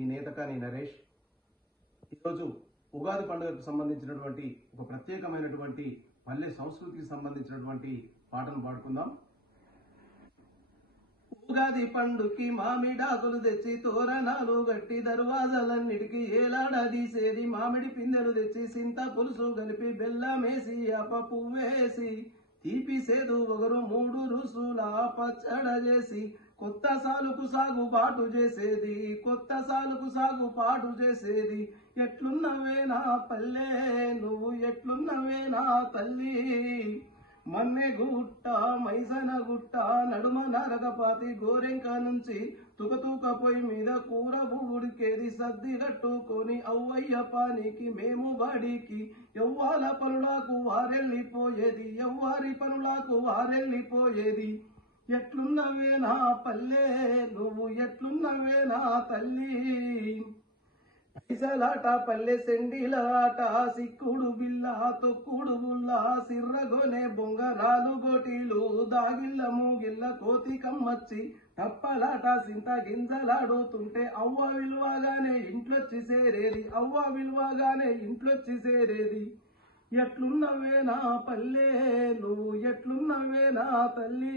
మీ నేతకాని నరేష్. ఈరోజు ఉగాది పండుగకు సంబంధించినటువంటి ఒక ప్రత్యేకమైనటువంటి పల్లె సంస్కృతికి సంబంధించినటువంటి పాటను పాడుకుందాం. ఉగాది పండుకి మామిడాకులు తెచ్చి తోరణాలు గట్టి దర్వాజలన్నిటికి ఏలాడదీసేది, మామిడి పిందెలు తెచ్చి సింత పులుసు కలిపి బెల్లమేసి అప పువ్వేసి తీపి సేదు ఒకరు 3 రుసుల పచ్చడ చేసి కొత్త సాలుకు సాగుబాటు చేసేది, కొత్త సాలుకు సాగుబాటు చేసేది. ఎట్లున్నవే నా పల్లె నువ్వు ఎట్లున్నవే నా తల్లి, మన్నె గుట్ట మైసన గుట్ట నడుమ నరకపాతి గోరెంక నుంచి తుకతూక పొయ్యి మీద కూర బుడికేది, సద్ది కట్టుకొని అవ్వయ్య పానికి మేము బడికి ఎవ్వాల పనులకు వారెళ్ళిపోయేది, ఎవ్వారి పనులకు వారెళ్ళిపోయేది. ఎట్లున్నవే నా పల్లె నువ్వు ఎట్లున్నవే నా తల్లి, పైసలాట పల్లె సెండిలాట సిక్కుడు బిల్ల తొక్కుడు బుల్ల సిర్రగొనే బొంగరాలు గోటీలు దాగిళ్ళ మూగిళ్ళ కోతి కమ్మచ్చి తప్పలాట సింత గింజలాడుతుంటే అవ్వ విలువగానే ఇంట్లొచ్చి సేరేది, అవ్వ విలువగానే ఇంట్లొచ్చి సేరేది. ఎట్లున్నవే నా పల్లె నువ్వు ఎట్లున్నవే నా తల్లి,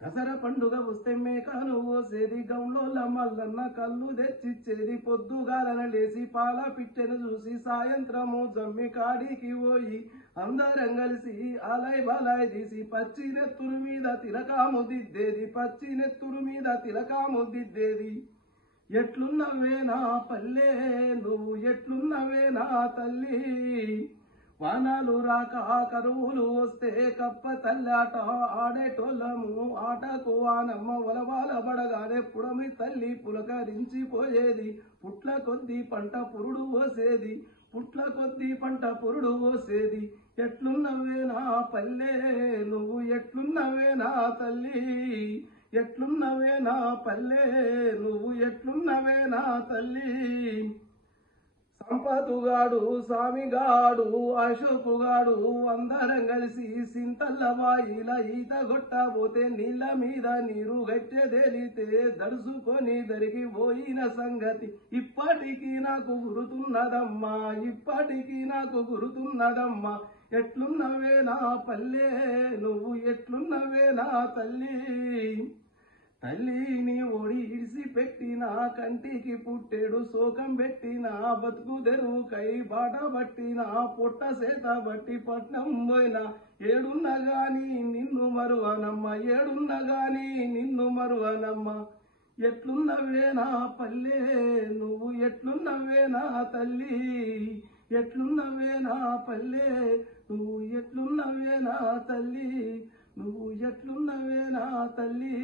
దసరా పండుగ వస్తే మేకను కోసేది, గౌలోళ్ళ మల్లన్న కళ్ళు తెచ్చిచ్చేది, పొద్దుగాలన లేసి పాల పిట్టెను చూసి సాయంత్రము జమ్మి కాడికి పోయి అందరం కలిసి ఆలయ్ బాలాయ్ తీసి పచ్చి నెత్తురు మీద తిలకాము దిద్దేది, పచ్చి నెత్తురు మీద తిలకాము దిద్దేది. ఎట్లున్నవే నా పల్లె నువ్వు ఎట్లున్నవే నా తల్లి, వానాలు రాక కరువులు వస్తే కప్ప తల్లాట ఆడేటోళ్ళము, ఆటకు వానమ్మ వలవాల పడగానే పుడమి తల్లి పులకరించిపోయేది, పుట్ల కొద్ది పంట పురుడు పోసేది, పుట్ల కొద్ది పంట పురుడు పోసేది. ఎట్లున్నవే నా పల్లె నువ్వు ఎట్లున్నవే నా తల్లి, ఎట్లున్నవే నా పల్లె నువ్వు ఎట్లున్నవే నా తల్లి. సంపతుగాడు సామిగాడు అశోకుగాడు అందరం కలిసి సింతల్ల బాయిల ఈత కొట్టబోతే నీళ్ళ మీద నీరు గట్టెదేలితే దడుసుకొని దరికి పోయిన సంగతి ఇప్పటికీ నాకు గుర్తున్నదమ్మా, ఇప్పటికీ నాకు గుర్తున్నదమ్మా. ఎట్లున్నవే నా పల్లె నువ్వు ఎట్లున్నవే నా తల్లి, తల్లిని ఓడి ఇడిసి పెట్టిన కంటికి పుట్టెడు శోకం పెట్టిన బతుకు తెరువుకై బాట పట్టిన పొట్ట సేత బట్టి పట్నం పోయిన ఏడున్నగాని నిన్ను మరువనమ్మ, ఏడున్నగాని నిన్ను మరువనమ్మ. ఎట్లున్నవే నా పల్లె నువ్వు ఎట్లున్నవే నా తల్లి, ఎట్లున్నవే నా పల్లె నువ్వు ఎట్లున్నవే నా తల్లి, నువ్వు ఎట్లున్నవే నా తల్లి.